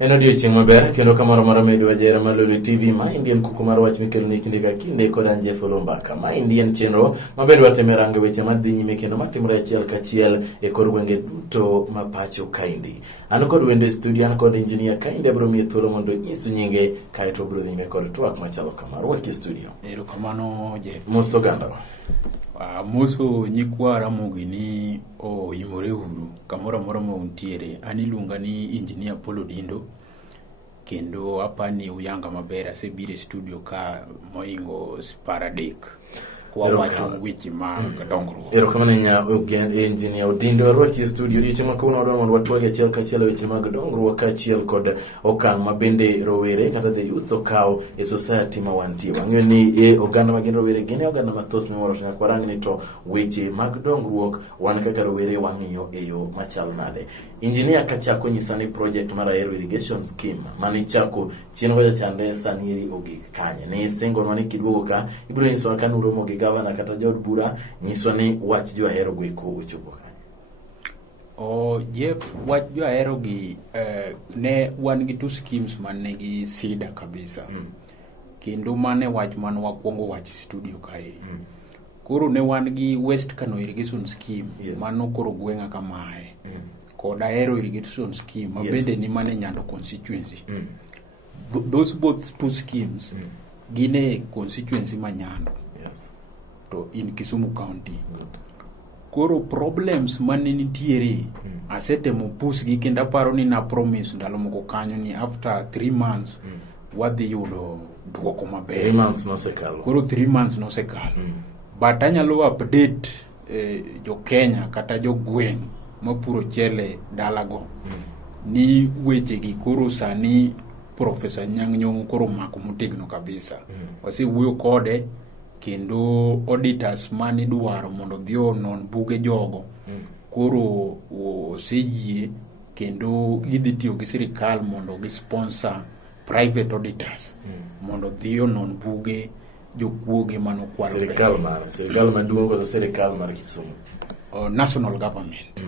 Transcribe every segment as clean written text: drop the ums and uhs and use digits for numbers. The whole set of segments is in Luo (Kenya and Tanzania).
En odiochieng' maber kendo kamoro moro medo ajera malolo TV ma indien kuku mar wach mikelo ni kinde ka kinde kod anje folo mbaka ma indien chenro mabedo wateme range weche madhi nyime kendo matimore achiel kachiel e kor gwenge duto ma pacho kaindi. An kod wendo e studio, an kod engineer kaindi abro miye thuolo mondo nyisu nyinge kaeto bro nyime kod twak machalo kamar waki studio. Erokamano Jeff. Moso ganda. Moso nyikwa Ramogi ni oimore uru kamoro amora ma untiere. An iluonga ni engineer Polo Dindo kendo apani uyanga maber asebire studio ka moingo sparadek kwa wacho weche mag dongruok. Erokamano nya engineer Odindo rwaki studio ni chama kuno wadwa mondo watwage achiel kachiel weche mag dongruok kaachiel kod okang' ma bende rowere kata the youth okaw e society ma wantie. Wang'eyo ni oganda magin rowere gin oganda mathoth miwuoro to nyaka warang ni to weche mag dongruok wan kaka rowere wang'iyo e yo machal nade. Engineer kachako nyisani project mar Ahero irrigation scheme mani chako chien goja chande saniri ogik kanye ni singo mani kiduogo ka ibro nyiswa kan uromo gi gavana kata jod bura nyiswa ni wach jo Ahero go iko ochopo kanye. Jeff, wach jo Ahero gi ne wan gi two schemes man negi sida kabisa. Kendo mane wach man wakwongo wach studio kae. Koro ne wan gi West Kano irrigation scheme mano koro gwenga kamae. Kod Ahero irrigation scheme mabende ni mane Nyando constituency. Those both two schemes gine constituency ma Nyando to in Kisumu County. Koro problems mane nitiere asetemo pus gi kendo aparo ni na promise ndalo moko kanyo ni after 3 months wadhi yudo duoko maber. 3 months nosekalo. Koro 3 months nosekalo. But anyalo update jo Kenya kata jo gweng' mapuro chele dalago ni weche gi koro sani Professor Anyang' Nyong'o koro mako motegno kabisa. Wasewuoyo kode kendo auditors mani dwaro mondo dhi onon buge jogo koro oseyie kendo gidhi tiyo gi sirikal mondo gi sponsor private auditors mondo dhi onon buge jokuoge mano kwaro sirikal maduong' kod sirikal mar Kisumu. National government.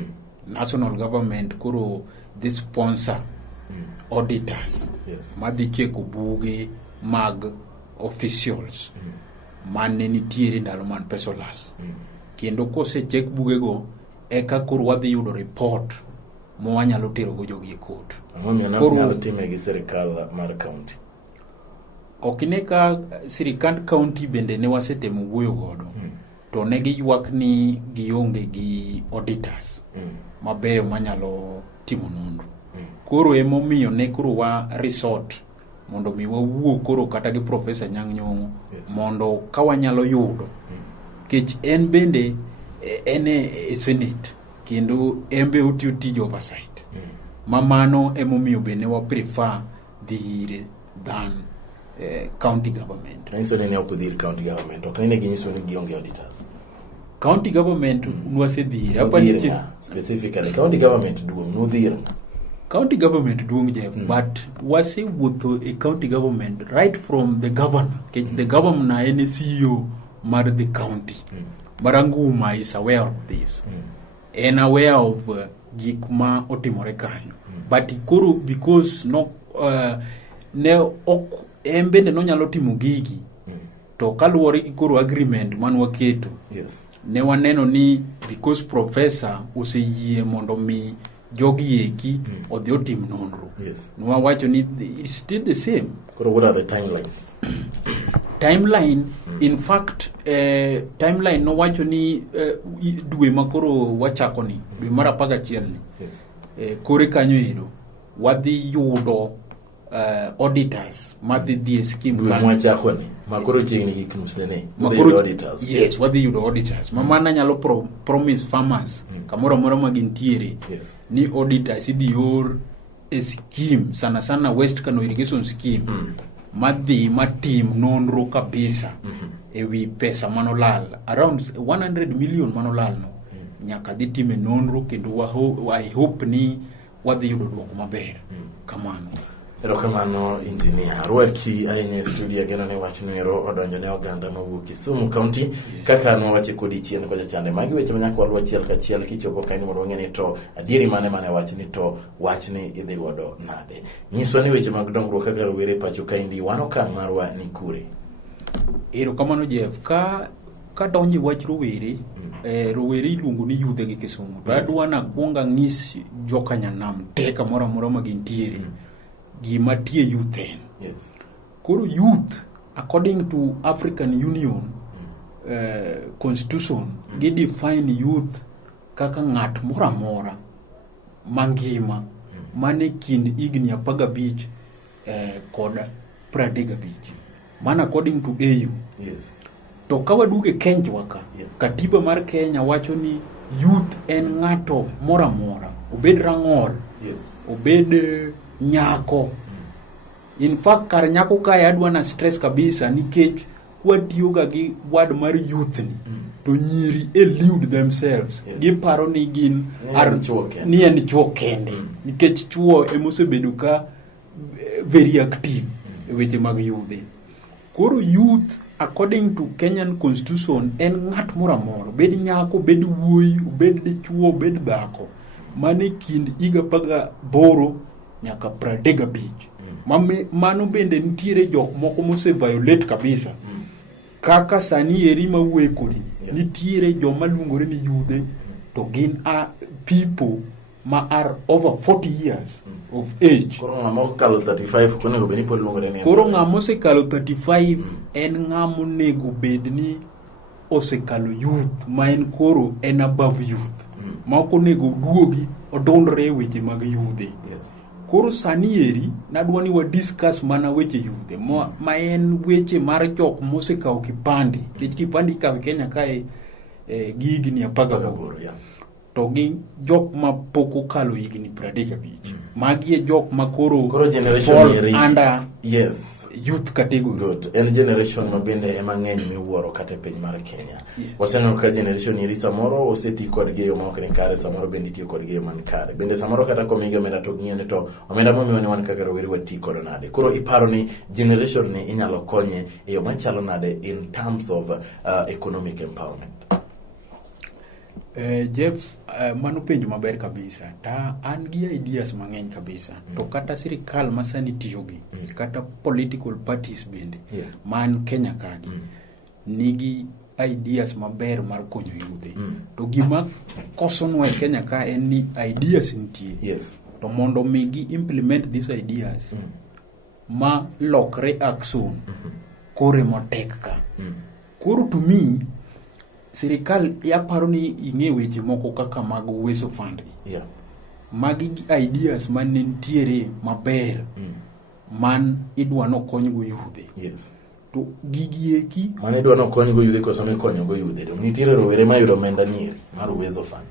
National government koro the sponsor auditors madhi cheko buge mag officials mane nitiere ndalo man pesa olal. Kendo kose check buge go eka koro wadhi yudo report mo wanyalo tero go jogi e court. Koro nyalo time gi sirikal mar county. Okineka sirikand county bende ne wasetemo wuoyo godo. To ne giywak ni gionge gi auditors mabeyo manyalo timo nonro. Koro emomiyo ne koro wa resort mondo mi wawuo koro kata gi Professor Anyang' Nyong'o mondo ka wanyalo yudo kech en bende e Senate kendo embe otiyo tij oversight. Mamano emomiyo bende wa prefer dhire than county government. Nyiso ni ne okudhir county government. Ok ne ginyiso ni gionge auditors. County government nwase dhire. Apani specifically county government duong' nudhir. County government duong' Jeff, but wase wuotho e county government right from the governor. The governor na ene CEO mar the county. Baranguma is aware of this. And aware of gik ma otimore kanyo. But koro because no ne ok embe no nyalo timo gigi to kaluwore gi koro agreement man waketo. Ne waneno ni because professor oseyie mondo mi jogi eki odhi otim nonro. Nwa wacho ni it's still the same. Koro what are the timelines? Timeline in fact timeline no wacho ni dwe makoro wachako ni dwe mar 11 ni kore kanyo ero wadhi yudo auditors madhi dhie scheme dwe mwachako ni makoro chiegni gi knusene auditors. Yes, wadhi yudo auditors. Mamana nyalo promise farmers kamoro amora magintiere ni auditors idhi or a scheme sana West Kano irrigation scheme madhi matim nonro kabisa ewi pesa manolal around 100 million manolal no nyaka dhi time nonro kendo I hope ni wadhi yudo duoko maber kamano. Erokamano engineer rwaki ahinya studio geno ne wach nero odonjo ne oganda mawuok Kisumu County kaka no wache kodi chien koja chande magi weche manyako walwa chiel ka chiel kichopo kaini mondo ng'e ni to adieri mane wach ni to wach ni idhi godo nade. Nyiswa ni weche mag dongruok kaka rowere pacho ka indi wano kan marwa ni kure. Erokamano Jeff, ka donji wach rowere rowere iluongo ni yudhe gi Kisumu. To adwa na kuonga ng'is joka nyanam teka mora ma gintiere. Gima tie youth en. Yes. Koro youth, according to African Union Constitution, gi define youth kaka ng'at mora mangima mane kind igni 15 kod 35. Mana according to AU. Yes. To kawaduge Kenya ka, yeah. Katiba mar Kenya wacho ni youth en ng'ato mora obed rang'ol, yes. Obed nyako. In fact kar nyako kae adwa na stress kabisa nikech watiyoga gi word mar youth ni to nyiri elude themselves. Yes. Giparo ni gin ni en chuo kende nikech chuo emosebedo ka very active e weche mag youth. Koro youth according to Kenyan Constitution en ng'at mora bed nyako, bed wuoyi, bed dichuo, bed dhako mane kind higa 18 nyaka 35. Mano bende nitiere jok moko mose violate kabisa. Kaka sani eri mawuoye kodi, nitiere joma luongore ni yudhe to gin people ma are over 40 years of age. Koro ng'ama okalo 35 konego bed ni pod luongore ni. Koro ng'ama osekalo 35 en ng'ama onego bed ni osekalo youth, ma en koro en above youth. Ma ok onego duogi odondre weche mag yudhe. Yes. Koro sani eri nadwa ni wa discuss mana weche yudhe ma en weche mar jok mosekao kipande. Kipande ikaw Kenya kae gigni 18. Yeah. To gi jok ma pok okalo higni 35. Magi e jok ma koro generation eri under yes youth category. Good. En generation ma bende ema ng'eny miwuoro kata piny mar Kenya. Yes. Waseneno ka generation eri samoro oseti kod geyo ma ok ni kare, samoro bende tiyo kod geyo man kare. Bende samoro kata komige omenda to ng'iyene to omenda momiwa ni wan kaka rowere wati kod nade. Koro iparo ni generation ni inyalo konye e yo machalo nade in terms of economic empowerment. Jeff, mano penjo maber kabisa. Ta an gi ideas mang'eny kabisa. To kata sirikal masani tiyogi, kata political parties bende, man Kenya kagi, nigi ideas maber mar konyo yudhe. To gima kosonwa e Kenya ka en ni ideas nitie. Yes. To mondo migi implement these ideas, ma lokre action, kore motek ka. Koro to me, sirikal yaparo ni ing'e weche moko kaka mag Uwezo Fund. Yeah. Magi ideas man nitiere maber man idwa no konygo yudhe. Yes. To gigi eki man idwa no konygo yudhe koso mi konyogo yudhe. To nitiere rowere ma yudo omenda nieri mar Uwezo Fund.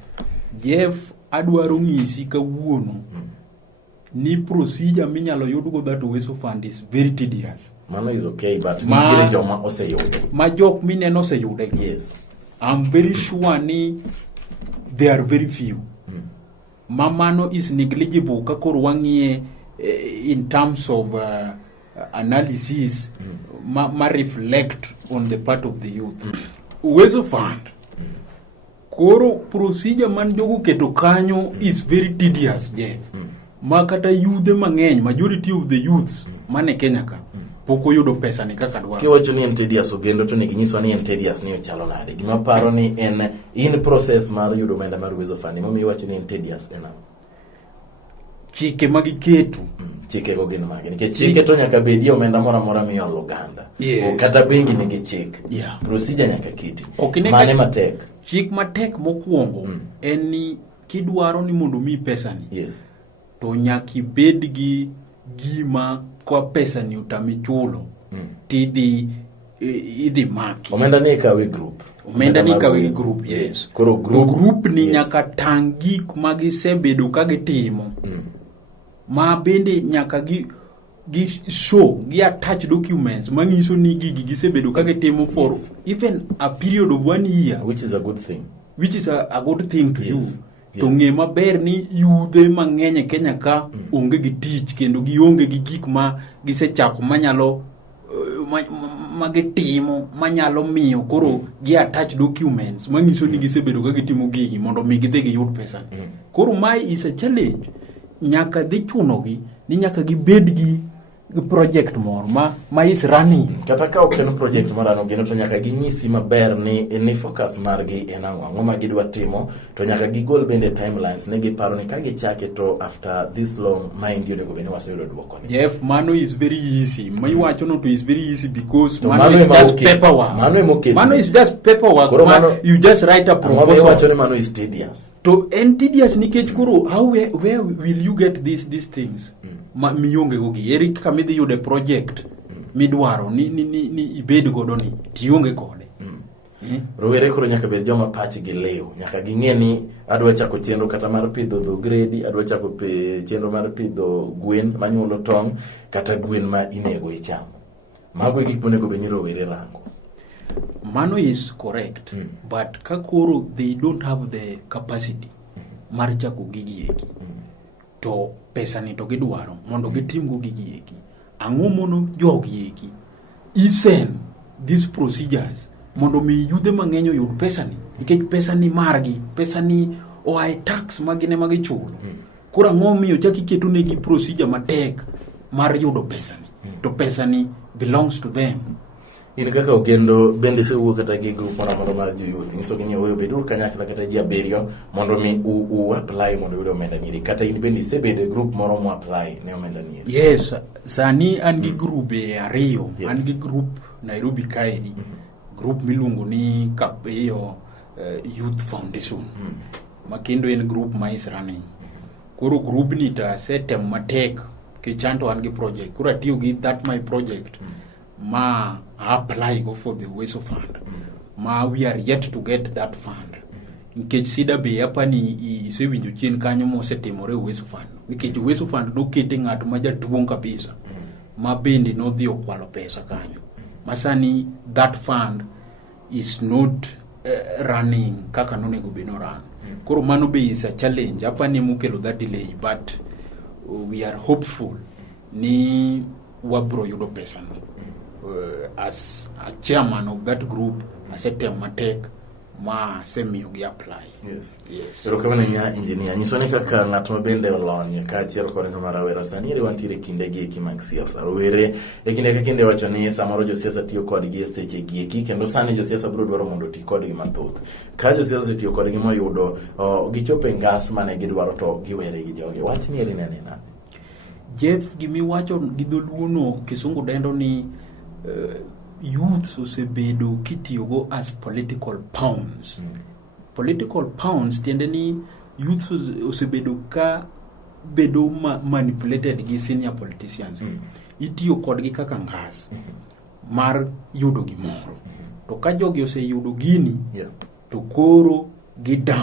Jeff, adwaro ng'isi kawuono ni procedure minyalo yudgo that Uwezo Fund is very tedious. Mano is okay, but nitiere joma oseyude. Ma jok mineno oseyude. Yes. I'm very sure ni there are very few. Mamano is negligible kakoro wang'ie in terms of analysis ma reflect on the part of the youth. Uwezo Fund. Koro procedure man jogo keto kanyo is very tedious, Jeff. Ma kata yudhe mang'eny, majority of the youths mane Kenya ka poko yudo pesa ni kaka dwaro. Kiwacho ni en tedious ogendo to niginyiswa ni en tedious ni ochalo nade. Gima paro ni en in process mar yudo omenda mar Uwezo Fund. Momiyo iwacho ni en tedious ena. Chike magiketo. Chike go gin mage. Nikech chike to nyaka bedie omenda mora miolo oganda. Yes. Kata bengi nigi chik. Yeah. Procedure nyaka kiti. Mane matek? Chik matek mokwongo en ni kidwaro ni mondo mi pesa ni. Yes. To nyaki bed gi gima kwa pesa ni utami chulo. Tidhi maki. Omenda ni ikawe group. Omenda ni ikawe group, yes. Koro group ni yes. Nyaka tangik magisebedo kagitimo. Ma bende nyaka gi show, gi attach documents mangiso ni gigi gisebedo kagitimo for even a period of 1 year. Which is a good thing. Which is a good thing to yes. you. to ng'e maber ni yudhe mang'eny e Kenya ka onge gi tich kendo gionge gi gik ma gisechako manyalo magitimo manyalo miyo koro gi attach documents manyiso ni gisebedo ka gitimo gigi mondo mi gidhi giyud pesa. Koro mai is a challenge. Nyaka dhi chunogi ni nyaka gibed gi project moro ma is running. Kata ka ok en project moro gino to nyaka ginyisi maber ni focus margi en ang'o ma gidwa timo, to nyaka gigol bende timelines ne giparo ni ka gichake to after this long mind you go bene waseyudo duoko ni. Jeff, mano is very easy. Mai wacho no to is very easy because mano is just paperwork. Mano is just paperwork. You just write a proposal. Wacho ni mano is tedious. To en tedious nikech koro where will you get these things? Mionge gogi eri kamidhi yude project midwaro ni ibed godo ni tionge kode. Rowere koro nyaka bed joma pachgi lew, nyaka ging'e ni adwa chako chenro kata mar pidho gredi, adwa chako chenro mar pidho gwen manyuolo tong' kata gwen ma inego ichamo. Mago gik monego bed ni rowere rango. Mano is correct, but kakoro they don't have the capacity mar chako gigi eki. To pesa ni to gidwaro mondo gitimgo gigi eki. Ang'o mono jogi eki isen these procedures mondo mi yudhe mang'eny oyud pesa ni, nikech pesa ni margi, pesa ni oae tax magine magichulo. Koro ang'o miyo chaki keto negi procedure matek mar yudo pesa ni, to pesa ni belongs to them. In kaka ogendo bende sewuok kata gi group moro mar youth nyiso gi ni oyo bedo kanyakla kata ji abiriyo mondo mi u apply mondo yudo omenda nyiri, kata in bende isebedo group moro mo apply ne omenda nyiri? Yes, sani an gi group ariyo. An gi group Nairobi kaeri, group miluongo ni Kapeyo Youth Foundation, makendo en group ma is running. Koro group ni ta setem matek kichanto an gi project, koro atiyo gi that my project ma apply go for the Uwezo fund. Ma we are yet to get that fund. Nikech sida be hapa ni isewinjo chien kanyo mosetimore Uwezo fund. Nikech Uwezo fund no kete ng'ato ma jaduong' kabisa ma bende no dhi okwalo pesa kanyo. Masani that fund is not running kaka nonego beno run. Koro mano be is a challenge. Hapa ni mukelo that delay, but we are hopeful ni wabro yudo pesa no. As a chairman of that group, asetem matek ma semiyo gi apply. Yes. Pero kama nya engineer nyisoni kaka ng'at ma bende olony ka achiel kod ng'ama rawera sani ere wantiere kinde gi eki mag siasa. Rowere e kinde ka kinde wacho ni samoro jo siasa tiyo kodgi e seche gi eki, kendo sani jo siasa biro dwaro mondo ti kodgi mathoth. Ka jo siasa tiyo kodgi moyudo gichope ngas mane gidwaro to giwere gi joge. Wach ni eri nene na Jeff, gimi wacho gi dholuono kisungu dendo ni youths osebedo kitiyogo as political pawns. Political pawns tiende ni youths osebedo ka bedo manipulated gi senior politicians. Itiyo kodgi kaka ngas mar yudo gimoro. To ka jogi oseyudo gini, to koro gidam